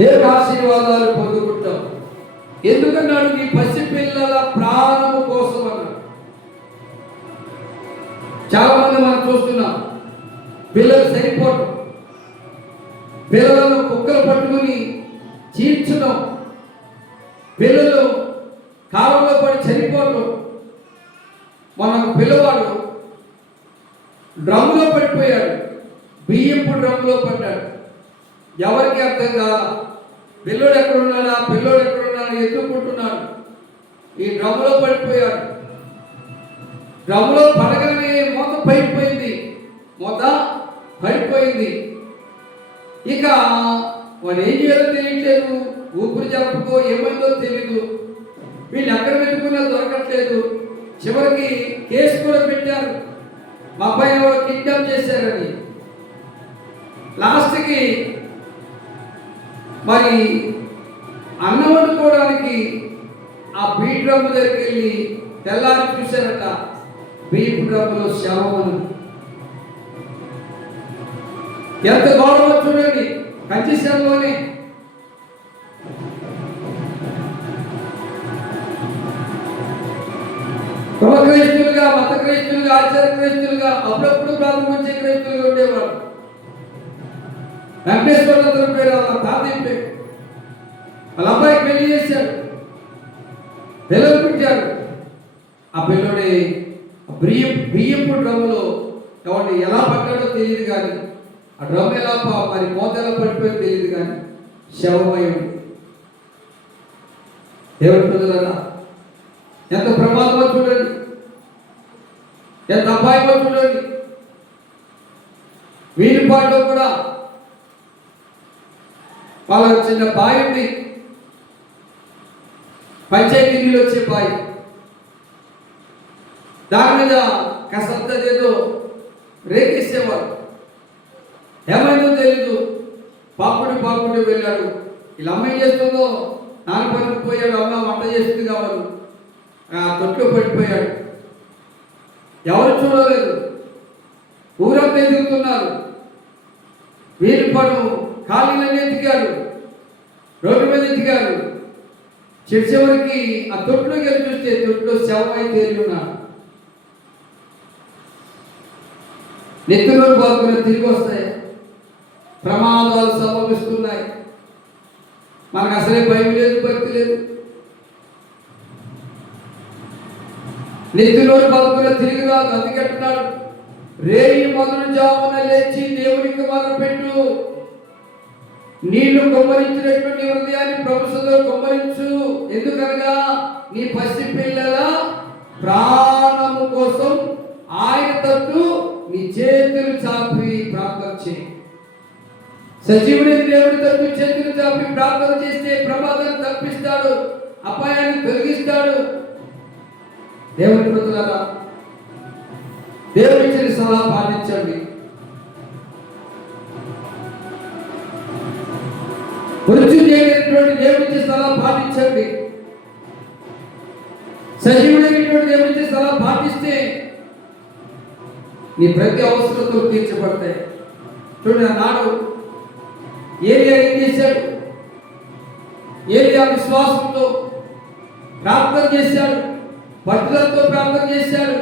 దేవుని ఆశీర్వాదాలు పొందుకుంటాం. ఎందుకన్నాడు? నీ పసిపిల్లల ప్రాణము కోసం అన్నాడు చాలా మంది మనం చూస్తున్నాం పిల్లలు సరిపోవటం పిల్లలను కుక్కలు పట్టుకుని చీల్చడం పిల్లలు కాలంలో పడి చనిపోవటం మన పిల్లవాడు డ్రమ్లో పడిపోయాడు. బియ్యపు డ్రమ్లో పడ్డాడు. ఎవరికి అర్థం కాదా పిల్లోడు ఎక్కడున్నాడా? పిల్లోడు ఎక్కడున్నాడు? ఎత్తుకుంటున్నాడు ఈ డ్రమ్లో పడిపోయాడు. డ్రమ్లో పడగనే మూత పడిపోయింది. మూత పడిపోయింది. ఇక వాడు ఏం చేయాలో తెలియట్లేదు. ఊపిరి జరుపుకో ఏమైందో తెలియదు వీళ్ళు ఎక్కడ పెట్టుకున్నా దొరకట్లేదు. చివరికి కేసు కూడా పెట్టారు. మా అబ్బాయి ఎవరో కిడ్నాప్ చేశారని. లాస్ట్కి మరి అన్నం వండుకోవడానికి ఆ బీట్ డ్రమ్ దగ్గరికి వెళ్ళి తెల్లారి చూశారట. బీట్ డ్రమ్లో శవమను ఎంత గౌరవం చూడండి. కంచిశంలోనే కుల క్రైస్తులుగా మత క్రైస్తులుగా ఆచార క్రైస్తులుగా అప్పుడప్పుడు ప్రారంభించే క్రైస్తులుగా ఉండేవాడు వెంకటేశ్వర పేరు వాళ్ళ తాతయ్య పేరు. వాళ్ళ అబ్బాయికి పెళ్ళి చేశాడు. పిల్లలు పెట్టారు ఆ పిల్లడి బియ్యం బియ్యపు డ్రమ్ములో ఎవరిని ఎలా పడ్డాడో తెలియదు కానీ ఆ డ్రమ్ ఎలా మరి మోత ఎలా పడిపోయిందో తెలియదు కానీ శవమయం. దేవుడి పిల్లలరా ఎంత ప్రమాదమో చూడండి. ఎంత అపాయమో చూడండి. వీరిపాట్లో కూడా వాళ్ళ చిన్న బావి ఉంది పంచాయతీ నీళ్ళు వచ్చే బావి దాని మీద కసంతదేదో రేకేసేవారు. ఏమైందో తెలీదు. పాపుడు పాపుడు వెళ్ళాడు ఇలా అమ్మ ఏం చేస్తుందో? నాన్న పనికి పోయాడు. అమ్మ వంట చేస్తుంది కావాలి తొట్టులో తొట్లో పడిపోయాడు. ఎవరు చూడలేదు. ఊరంతా ఎదుగుతున్నారు. వీరి పడు ఖాళీలన్నీ ఎతికారు రోడ్డు మీద ఎతికారు చివరికి ఆ తొట్టులోకి వెళ్ళి చూస్తే తొట్టులో శవమై తేలి ఉన్నాడు నెత్తిలో పాల్గొని తిరిగి వస్తాయి. ప్రమాదాలు సంభవిస్తున్నాయి. మనకు అసలే భయం లేదు భక్తి లేదు. నెత్తిలో పాల్గొని తిరిగి రాదు అందుకంటున్నాడు రేయి మొదలు జామున లేచి దేవునికి మొదలు పెట్టు. నీళ్ళు కొమ్మరించినటువంటి హృదయాన్ని ప్రభుత్వంలో కొమ్మరించు. ఎందుకనగా నీ పసి పిల్లల ప్రాణము కోసం ఆయన తట్టు నీ చేతులు చాపి ప్రార్థన చేయి. సజీవుడి దేవుడి తట్టు చేతులు చాపి ప్రార్థన చేస్తే ప్రమాదాన్ని తప్పిస్తాడు అపాయాన్ని తొలగిస్తాడు. దేవుడి ప్రజలారా దేవుడి సలహా పాటించండి. మృత్యు చేయనటువంటి దేవుడి సలహా పాటించండి. సజీవుడైనటువంటి దేవుడి స్థలం పాటిస్తే నీ ప్రతి అవసరతలు తీర్చబడతాయి. చూడండి నాడు ఏలియా ఏం చేశాడు? ఏలియా విశ్వాసంతో ప్రార్థన చేశాడు. పట్టుదలతో ప్రార్థన చేశాడు.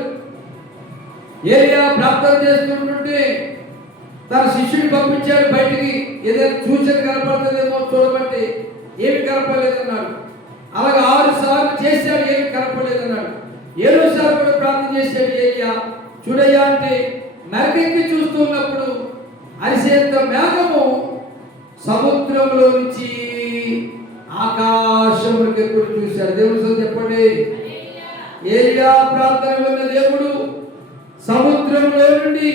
ఏలియా ప్రార్థన చేస్తుంటుంటే తన శిష్యుని పంపించాడు బయటికి. ఏదైనా సూచన కనపడుతుందేమో చూడబట్టి ఏమి కనపడలేదన్నాడు. అలాగే ఆరు సార్లు చేశాడు ఏమి కనపడలేదన్నాడు. ఏడో సార్లు కూడా ప్రార్థన చేశాడు ఏలియా చూడయ్యా అంటే నరకెక్కి చూస్తున్నప్పుడు అరిసేంత మేఘము సముద్రంలో నుంచి ఆకాశంలోకి ఎప్పుడు చూశాడు? దేవుడు చెప్పండి. ఏలియా ప్రార్థన ఉన్న దేవుడు సముద్రంలో నుండి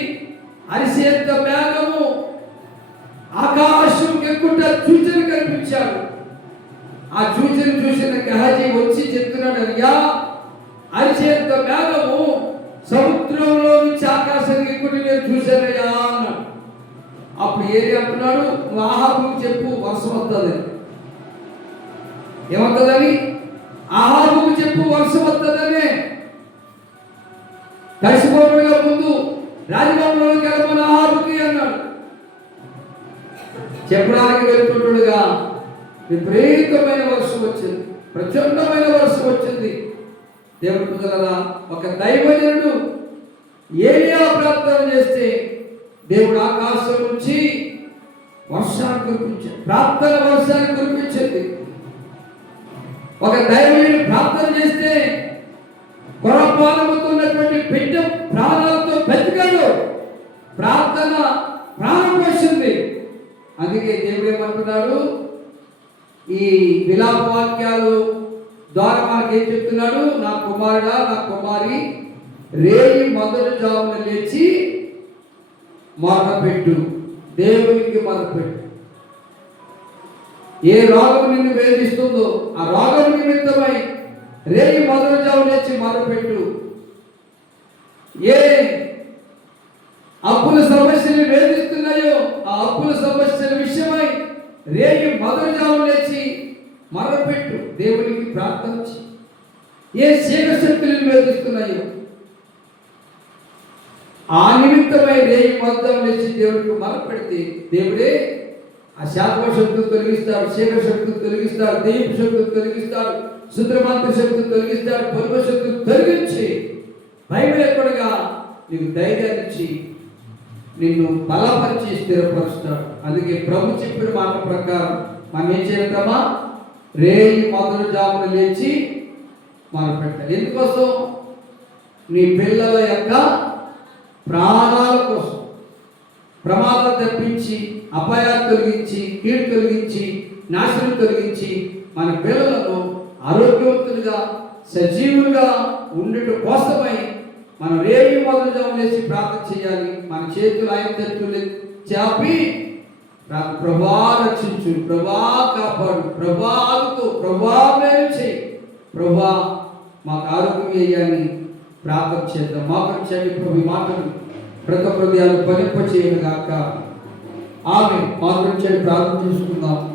అరిసేంత మేఘము ఆకాశం ఎక్కుంట సూచన కనిపించాడు ఆ సూచన చూసిన గహజీ వచ్చి చెప్తున్నాడు అయ్యా అరిచేంత మేఘము సముద్రంలో నుంచి ఆకాశానికి ఎక్కుంటే నేను చూశానయ్యా అన్నాడు. అప్పుడు ఏది అంటున్నాడు నువ్వు ఆహారం చెప్పు వర్షం వస్తుంది ఏమవుతుందని ఆహారము చెప్పు వర్షం వస్తుందనే కలిసిపోవడంగా ముందు రాజభవనంలోకి వెళ్ళమని ఆహారముకి అన్నాడు. చెప్పడానికి వెళ్తుండగా విపరీతమైన వర్షం వచ్చింది. ప్రచండమైన వర్షం వచ్చింది. దేవుడు పిల్లరా ఒక దైవజనుడు ఏరియా ప్రార్థన చేస్తే దేవుడు ఆకాశం నుంచి వర్షాన్ని కురిపించాడు ప్రార్థన వర్షాన్ని కురిపించింది. ఒక దైవజనుడు ప్రార్థన చేస్తే కొరపాలముతున్నటువంటి బిడ్డ ప్రాణాలతో బతికాడు ప్రార్థన అందుకే దేవుడు ఏమంటున్నాడు? ఈ విలాప వాక్యాలు ద్వారా మనకి ఏం చెప్తున్నాడు? నా కుమారుడా నా కుమారి రేయి మొదటి జామున లేచి మొరపెట్టు దేవునికి మొరపెట్టు ఏ రోగం నిన్ను వేధిస్తుందో ఆ రోగం నిమిత్తమై రేయి మొదటి జామున లేచి మొరపెట్టు ఏ అప్పుల సమస్యలు వేధిస్తు అప్పుల సమస్యల విషయమై రేగి మొదటి జాము లేచి మరపెట్టు దేవునికి ప్రార్థన ఏ శీఘ్ర శక్తులను వేధిస్తున్నాయో. ఆ నిమిత్తమై రేగి మొత్తం లేచి దేవుడికి మరపెడితే దేవుడే ఆ శాప శక్తులు తొలగిస్తాడు శీఘ్ర శక్తులు తొలగిస్తాడు దేవి శక్తులు తొలగిస్తాడు శుద్రమంత్ర శక్తులు తొలగిస్తాడు పొరుగు శక్తులు తొలగించి భయపడకుండా నీకు ధైర్యాన్ని ఇచ్చి నిన్ను బలపరిచి స్థిరపరుస్తాడు. అందుకే ప్రభు చెప్పిన మాట ప్రకారం మనం ఏం చేద్దామా రేయి మొదలు జామును లేచి మనం పెట్టాలి. ఎందుకోసం? నీ పిల్లల యొక్క ప్రాణాల కోసం. ప్రమాదం తప్పించి అపాయాలు తొలగించి కీడు తొలగించి నాశనం తొలగించి మన పిల్లలను ఆరోగ్యవంతులుగా సజీవులుగా ఉండటం కోసమై మనం రేవి మొదలుదాం లేచి ప్రార్థన చేయాలి. మన చేతులు ఆయన చేతులు చాపి ప్రభా రక్షించు ప్రభా కాపాడు ప్రభా ఆదుకో ప్రభా మేలు చేయి. ప్రభా మాకు ఆరోగ్యం వేయాలని ప్రార్థన చేద్దాం. మాకు చేయండి ప్రభు మాటలు ప్రత హృదయాలు పలింప చేయను గాక. ఆమె మాకు చేయండి ప్రార్థన చేసుకుందాం.